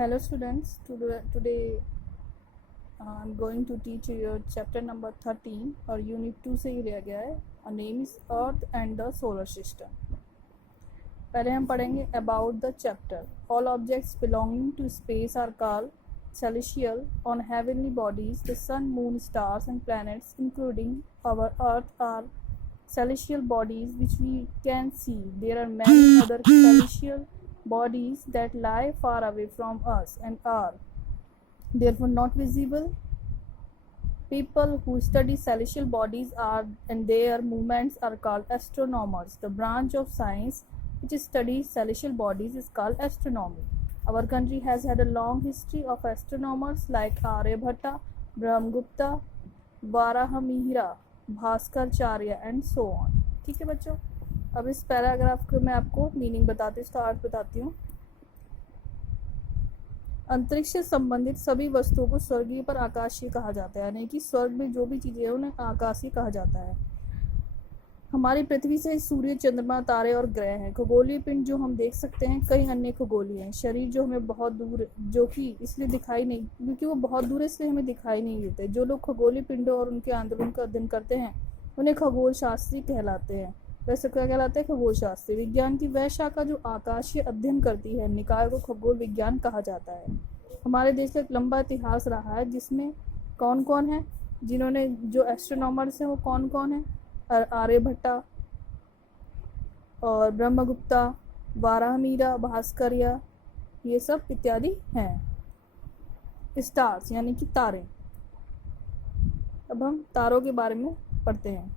Hello students, today I'm going to teach you chapter number 13 और unit 2 से ही रह गया है. A name is Earth and the Solar System. पहले हम पढ़ेंगे about the chapter. All objects belonging to space are called celestial. On heavenly bodies, the sun, moon, stars and planets including our Earth are celestial bodies which we can see. There are many other celestial bodies that lie far away from us and are therefore not visible. People who study celestial bodies and their movements are called astronomers. The branch of science which studies celestial bodies is called astronomy. Our country has had a long history of astronomers like Aryabhatta, Brahmagupta, Varahamihira, Bhaskaracharya and so on. ठीक है बच्चों, अब इस paragraph को मैं आपको meaning बताती हूँ, इसका अर्थ बताती हूँ. अंतरिक्ष से संबंधित सभी वस्तुओं को स्वर्गीय पर आकाशीय कहा जाता है, यानी कि स्वर्ग में जो भी चीजें हैं उन्हें आकाशीय कहा जाता है. हमारी पृथ्वी से सूर्य, चंद्रमा, तारे और ग्रह हैं. खगोलीय पिंड जो हम देख सकते हैं, कई अन्य खगोलीय हैं. शरीर जो हमें बहुत दूर, जो कि इसलिए दिखाई नहीं, क्योंकि वो बहुत दूर है इसलिए हमें दिखाई नहीं देते. जो लोग खगोलीय पिंडों और उनके आंदोलन का अध्ययन करते हैं उन्हें खगोल शास्त्री कहलाते हैं. वैसे क्या कहलाते हैं? खगोल शास्त्री. विज्ञान की वह शाखा जो आकाशीय अध्ययन करती है निकाय को खगोल विज्ञान कहा जाता है. हमारे देश का एक लंबा इतिहास रहा है जिसमें कौन कौन है जिन्होंने, जो एस्ट्रोनॉमर्स हैं वो कौन कौन है? आर्यभट्टा और ब्रह्मगुप्ता, वाराहमीरा, भास्कर्य, ये सब इत्यादि हैं. स्टार्स यानी कि तारे. अब हम तारों के बारे में पढ़ते हैं.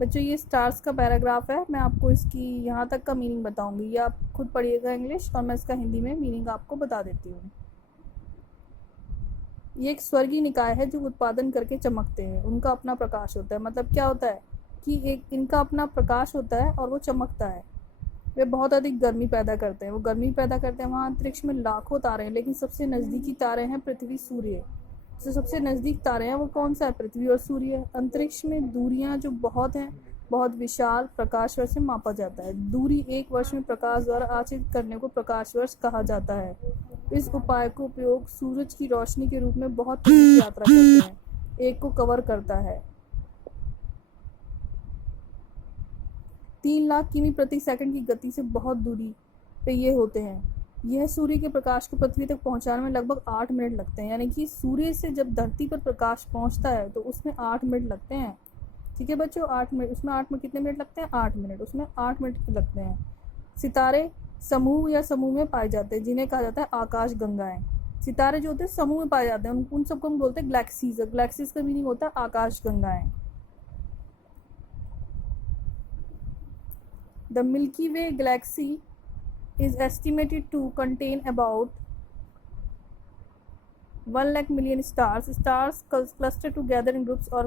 बच्चों ये स्टार्स का पैराग्राफ है, मैं आपको इसकी यहाँ तक का मीनिंग बताऊंगी. ये आप खुद पढ़िएगा इंग्लिश और मैं इसका हिंदी में मीनिंग आपको बता देती हूँ. ये एक स्वर्गीय निकाय है जो उत्पादन करके चमकते हैं. उनका अपना प्रकाश होता है. मतलब क्या होता है कि एक इनका अपना प्रकाश होता है और वो चमकता है. वे बहुत अधिक गर्मी पैदा करते हैं. वो गर्मी पैदा करते हैं. वहाँ अंतरिक्ष में लाखों तारे हैं, लेकिन सबसे नज़दीकी तारे हैं पृथ्वी, सूर्य. जो सबसे नज़दीक तारे हैं वो कौन सा है? पृथ्वी और सूर्य. अंतरिक्ष में दूरियाँ जो बहुत हैं, बहुत विशाल प्रकाश वर्ष से मापा जाता है. दूरी एक वर्ष में प्रकाश द्वारा आचित करने को प्रकाश वर्ष कहा जाता है. इस उपाय को उपयोग सूरज की रोशनी के रूप में बहुत तेजी से यात्रा करते हैं. एक को कवर करता है. 3 लाख किमी प्रति सेकंड की गति से बहुत दूरी पे ये होते हैं. यह सूर्य के प्रकाश को पृथ्वी तक पहुंचाने में लगभग 8 मिनट लगते हैं. यानी कि सूर्य से जब धरती पर प्रकाश पहुंचता है तो उसमें 8 मिनट लगते हैं. ठीक है बच्चों, 8 मिनट. उसमें 8 मिनट कितने मिनट लगते हैं? 8 मिनट. उसमें 8 मिनट लगते हैं. सितारे समूह या समूह में पाए जाते हैं जिन्हें कहा जाता है आकाश गंगाएं. सितारे जो होते हैं समूह में पाए जाते हैं, उन सबको हम बोलते हैं गैलेक्सीज. गैलेक्सीज का मीनिंग होता है आकाश गंगाएं. The Milky Way galaxy is estimated to contain about 1 lakh million stars. Stars cluster together in groups or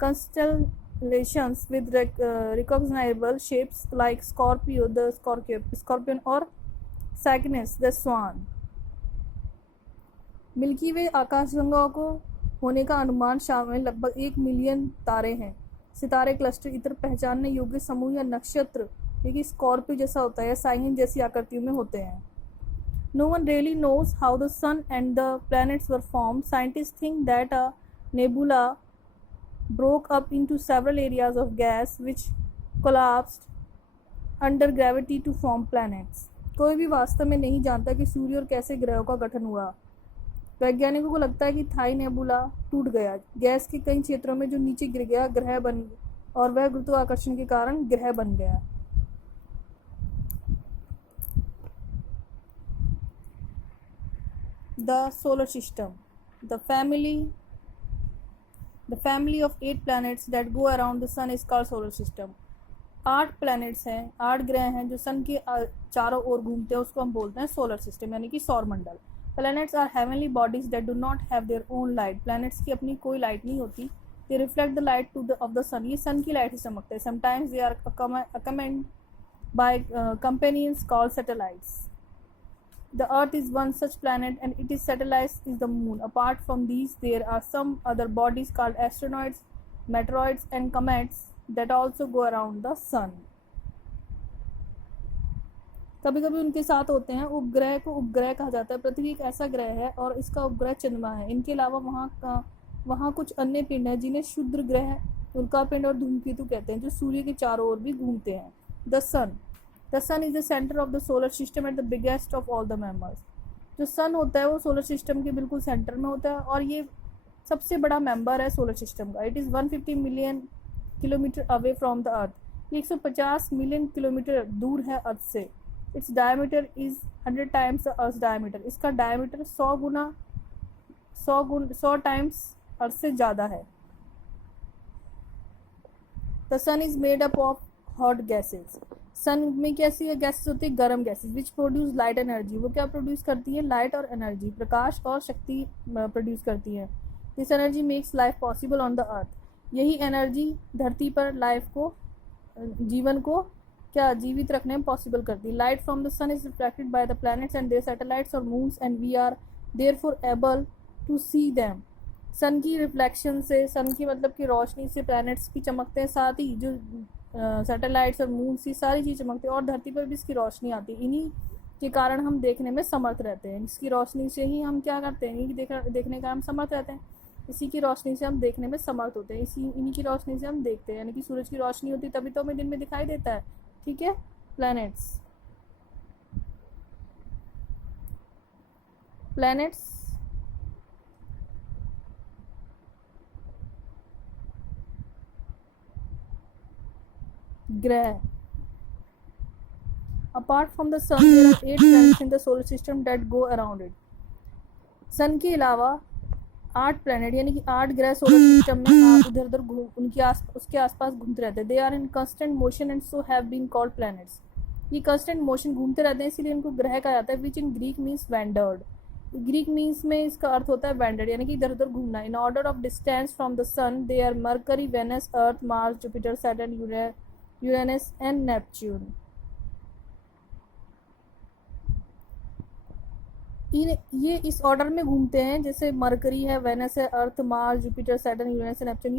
constellations with recognizable shapes like Scorpio, the scorpion, or Cygnus, the swan. Milky Way आकाशगंगाओं को होने का अनुमान शामिल लगभग 1 million तारे हैं. सितारे क्लस्टर इतर पहचानने योग्य समूह या नक्षत्र, देखिए स्कॉर्पियो जैसा होता है या साइन जैसी आकृतियों में होते हैं. No one really knows how the sun and the planets were formed. Scientist think that a nebula broke up into several areas of gas which collapsed under gravity to form planets. कोई भी वास्तव में नहीं जानता कि सूर्य और कैसे ग्रहों का गठन हुआ. वैज्ञानिकों को लगता है कि थाई नेबुला टूट गया, गैस के कई क्षेत्रों में जो नीचे गिर गया, ग्रह बन, और वह गुरुत्वाकर्षण के कारण ग्रह बन गया. The solar system, the family of 8 planets that go around the sun is called solar system. 8 planets हैं, 8 ग्रह हैं जो सन के चारों ओर घूमते हैं, उसको हम बोलते हैं सोलर सिस्टम यानी कि सौर मंडल. Planets are heavenly bodies that do not have their own light. Planets की अपनी कोई लाइट नहीं होती. They reflect the light of the sun. ये सन की लाइट से चमकते हैं. Sometimes they are accompanied by companions called satellites. The Earth is one such planet and its satellite is the Moon. Apart from these, there are some other bodies called asteroids, meteoroids and comets that also go around the Sun. कभी कभी उनके साथ होते हैं। उपग्रह को उपग्रह कहा जाता है। पृथ्वी एक ऐसा ग्रह है और इसका उपग्रह चंद्रमा है। इनके अलावा वहाँ कुछ अन्य पिंड हैं जिन्हें क्षुद्र ग्रह, उल्का पिंड और धूमकेतु कहते हैं, जो सूर्य के चारों ओर भी घूमते हैं। The sun is the centre of the solar system at the biggest of all the members. जो सन होता है वो सोलर सिस्टम के बिल्कुल सेंटर में होता है और ये सबसे बड़ा मेंबर है सोलर सिस्टम का। It is 150 million kilometre away from the earth. ये 150 मिलियन किलोमीटर दूर है अर्थ से। Its diameter is 100 times the earth diameter. इसका डायमीटर 100 टाइम्स अर्थ से ज़्यादा है। The sun is made up of hot gases. Sun में कैसी गैसेज होती है? गर्म gases, which produce light energy. वो क्या प्रोड्यूस करती है? लाइट और एनर्जी, प्रकाश और शक्ति प्रोड्यूस करती है। This energy makes life possible on the earth. यही एनर्जी धरती पर लाइफ को, जीवन को क्या जीवित रखने में पॉसिबल करती है। Light from the sun is reflected by the planets and their satellites और moons and we are therefore able to see them. Sun की रिफ्लेक्शन से, सन की मतलब की रोशनी से प्लैनेट्स की चमकते हैं, साथ ही जो सैटेलाइट्स और मून की सारी चीज़ चमकती है और धरती पर भी इसकी रोशनी आती है। इन्हीं के कारण हम देखने में समर्थ रहते हैं। इसकी रोशनी से ही हम क्या करते हैं? देखने का हम समर्थ रहते हैं। इसी की रोशनी से हम देखने में समर्थ होते हैं। इन्हीं की रोशनी से हम देखते हैं, यानी कि सूरज की रोशनी होती है तभी तो हमें दिन में दिखाई देता है। ठीक है। प्लैनेट्स ग्रह। Apart from the sun, there are 8 planets in the solar system that go around it. सन के अलावा 8 प्लैनेट यानी कि 8 ग्रह सोलर सिस्टम में इधर उधर उसके आसपास घूमते रहते हैं। They are in constant motion and so have been called planets. ये कांस्टेंट मोशन घूमते रहते हैं इसीलिए इनको ग्रह कहा जाता है। Which in Greek means wandered. Greek means में इसका अर्थ होता है वैंडर्ड, यानी कि इधर उधर घूमना। In order of distance from the sun they are Mercury, Venus, Earth, Mars, Jupiter, Saturn, Uranus and Neptune. ये इस ऑर्डर में घूमते हैं, जैसे मरकरी है, वेनस है, Earth, Mars, Jupiter, Saturn, Uranus, Neptune.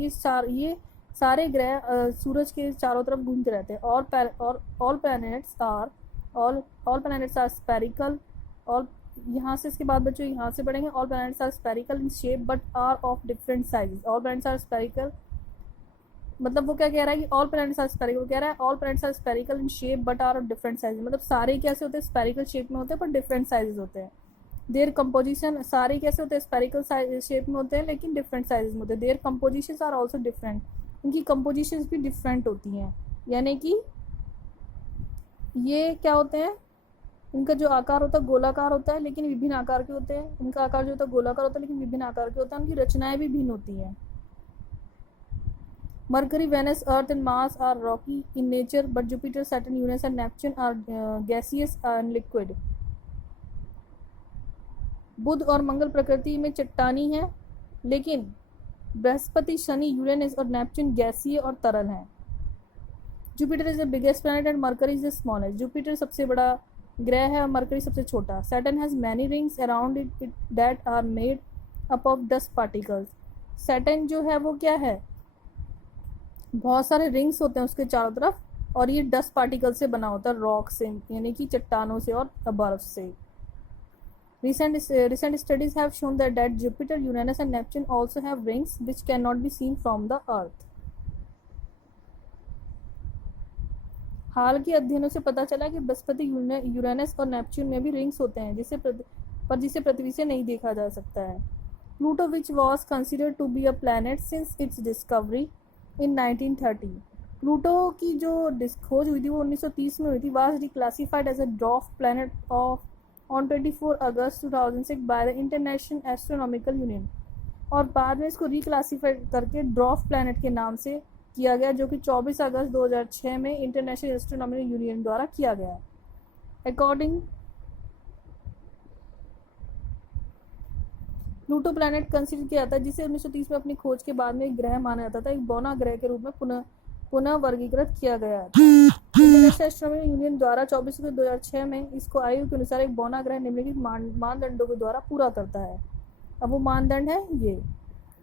ये सारे ग्रह सूरज के चारों तरफ घूमते रहते हैं। All planets are spherical. और यहाँ से इसके बाद बच्चों यहाँ से पढ़ेंगे। All planets are spherical in shape but are of different sizes. All planets are spherical मतलब वो क्या कह रहा है कि ऑल प्लैनेट्स आर स्फेरिकल। वो कह रहा है all planets are spherical in shape but are of different sizes. मतलब सारे कैसे होते हैं? स्फेरिकल शेप में होते हैं पर डिफरेंट साइजेस होते हैं। देयर कंपोजिशन, सारे कैसे होते हैं? स्फेरिकल शेप में होते हैं लेकिन डिफरेंट साइजेस में होते हैं। Their compositions are also different. इनकी कंपोजिशंस भी डिफरेंट होती हैं, यानी कि ये क्या होते हैं? इनका जो आकार होता है गोलाकार होता है लेकिन विभिन्न आकार के होते हैं। इनका आकार जो होता है गोलाकार होता है लेकिन विभिन्न आकार के होता है। उनकी रचनाएं भी भिन्न होती हैं। Mercury, Venus, Earth and Mars are rocky in nature, but Jupiter, Saturn, Uranus and Neptune are gaseous and liquid. बुध और मंगल प्रकृति में चट्टानी है, लेकिन बृहस्पति, शनि, यूरेनस और नेपच्यून गैसीय और तरल हैं। Jupiter is the biggest planet and Mercury is the smallest. Jupiter सबसे बड़ा ग्रह है और मरकरी सबसे छोटा। Saturn has many rings around it that are made up of dust particles. Saturn जो है वो क्या है? बहुत सारे रिंग्स होते हैं उसके चारों तरफ और ये डस्ट पार्टिकल से बना होता है, रॉक से, यानी कि चट्टानों से और बर्फ से। Recent studies have shown that Jupiter, Uranus and Neptune also have rings which cannot be seen from the Earth. हाल के अध्ययनों से पता चला कि बृहस्पति, यूरेनस और नेपच्यून में भी रिंग्स होते हैं जिसे पृथ्वी से नहीं देखा जा सकता है। Pluto, which was considered to be a planet since its discovery in 1930. Pluto की जो खोज हुई थी वो 1930 में हुई थी। Was declassified as a dwarf planet on 24 August 2006 by the International Astronomical Union. और बाद में इसको रिक्लासीफाइड करके ड्वार्फ प्लैनेट के नाम से किया गया, जो कि 24 अगस्त 2006 में इंटरनेशनल एस्ट्रोनॉमिकल यूनियन द्वारा किया गया। अकॉर्डिंग प्लूटो प्लैनेट कंसीडर किया जाता है जिसे 1930 में अपनी खोज के बाद में एक ग्रह माना जाता था। एक बौना ग्रह के रूप में पुनः वर्गीकृत किया गया था। इंटरनेशनल एस्ट्रोनॉमिकल यूनियन द्वारा 24 अगस्त 2006 में इसको आयु के अनुसार एक बौना ग्रह निम्नलिखित मानदंडों के द्वारा पूरा करता है। अब वो मानदंड है ये,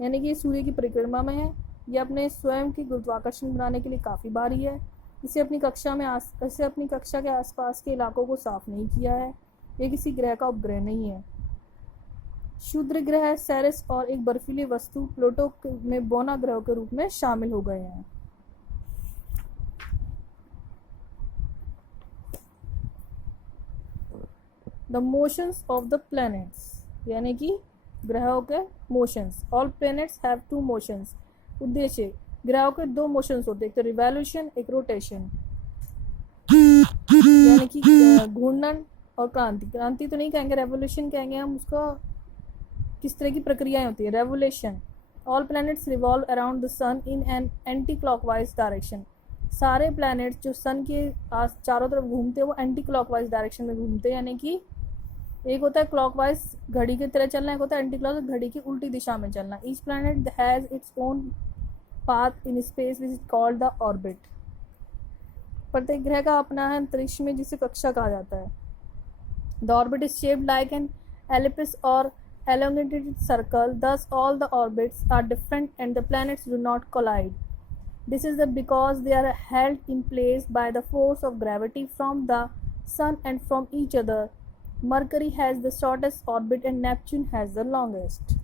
यानी कि सूर्य की परिक्रमा में है, ये अपने स्वयं की गुरुत्वाकर्षण बनाने के लिए काफ़ी भारी है, इसे अपनी कक्षा के आसपास के इलाकों को साफ नहीं किया है। ये किसी ग्रह का उपग्रह नहीं है। क्षुद्र ग्रह सेरेस और एक बर्फीली वस्तु प्लूटो में बोना ग्रह के रूप में शामिल हो गए हैं। The motions of the planets, यानी कि ग्रहों के motions. All planets have two motions. उद्देश्य, ग्रहों के दो मोशंस होते हैं, एक तो रिवॉल्यूशन, एक रोटेशन, यानी कि घूर्णन और क्रांति। क्रांति तो नहीं कहेंगे, रेवोल्यूशन कहेंगे हम उसका। किस तरह की प्रक्रियाएं होती है? Revolution. All planets revolve around the sun in an anti clockwise direction. सारे प्लैनेट्स जो सन के चारों तरफ घूमते हैं वो एंटी क्लॉकवाइज डायरेक्शन में घूमते हैं, यानी कि एक होता है क्लॉकवाइज घड़ी की तरह चलना, एक होता है एंटी क्लॉकवाइज घड़ी की उल्टी दिशा में चलना। Each planet has its own path in space which is called the orbit. प्रत्येक ग्रह का अपना है अंतरिक्ष में जिसे कक्षा कहा जाता है। The orbit is shaped like an ellipse और elongated circle, thus all the orbits are different and the planets do not collide. This is because they are held in place by the force of gravity from the sun and from each other. Mercury has the shortest orbit and Neptune has the longest.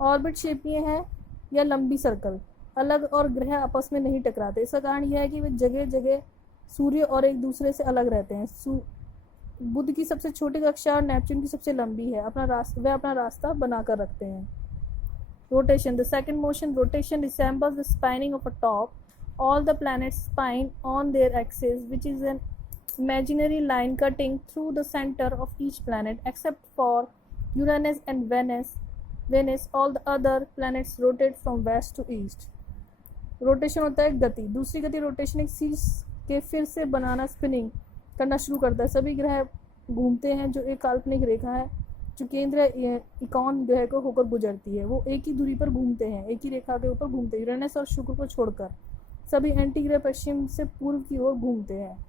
Orbit shape ये है या लंबी circle. अलग और ग्रह आपस में नहीं टकराते। इसका कारण यह है कि वे जगह जगह सूर्य और एक दूसरे से अलग रहते हैं। बुध की सबसे छोटी कक्षा और नेपच्यून की सबसे लंबी है। वे अपना रास्ता बनाकर रखते हैं। Rotation, the second motion, rotation resembles the spinning of a top. All the planets spine on their axis which is an imaginary line cutting through the center of each planet except for Uranus and Venus. All the other planets rotate from west to east. Rotation होता है गति। दूसरी गति rotation एक शीर्ष के फिर से बनाना, स्पिनिंग करना शुरू करता है। सभी ग्रह घूमते हैं जो एक काल्पनिक रेखा है जो केंद्र इकॉन ग्रह को होकर गुजरती है। वो एक ही दूरी पर घूमते हैं, एक ही रेखा के ऊपर घूमते हैं। यूरेनस और शुक्र को छोड़कर सभी एंटी ग्रह पश्चिम से पूर्व की ओर घूमते हैं।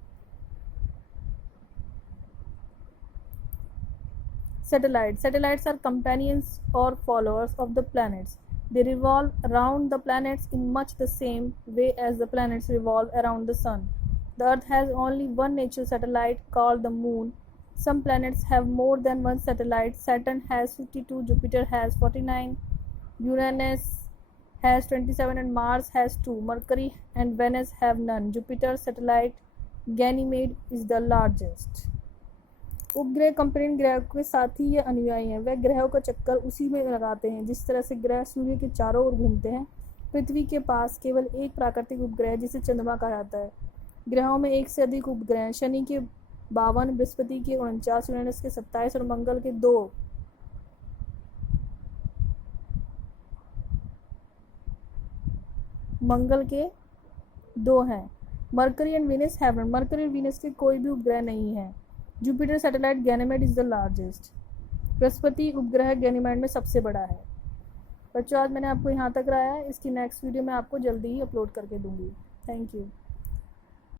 Satellites are companions or followers of the planets. They revolve around the planets in much the same way as the planets revolve around the sun. The Earth has only one natural satellite called the Moon. Some planets have more than one satellite. Saturn has 52, Jupiter has 49, Uranus has 27 and Mars has 2. Mercury and Venus have none. Jupiter's satellite Ganymede is the largest. उपग्रह companion ग्रह के साथ ही ये अनुयायी हैं। वह ग्रहों का चक्कर उसी में लगाते हैं जिस तरह से ग्रह सूर्य के चारों ओर घूमते हैं। पृथ्वी के पास केवल एक प्राकृतिक उपग्रह जिसे चंद्रमा कहा जाता है। ग्रहों में एक से अधिक उपग्रह हैं। शनि के 52, बृहस्पति के 49, यूरेनस के 27 और मंगल के 2। हैं। Mercury and Venus have none. Mercury और वीनस के कोई भी उपग्रह नहीं है। Jupiter satellite Ganymede is the largest. Brihaspati उपग्रह गैनीमेड में सबसे बड़ा है। बच्चों, आज मैंने आपको यहाँ तक कराया है। इसकी नेक्स्ट वीडियो मैं आपको जल्दी ही अपलोड करके दूंगी। Thank you.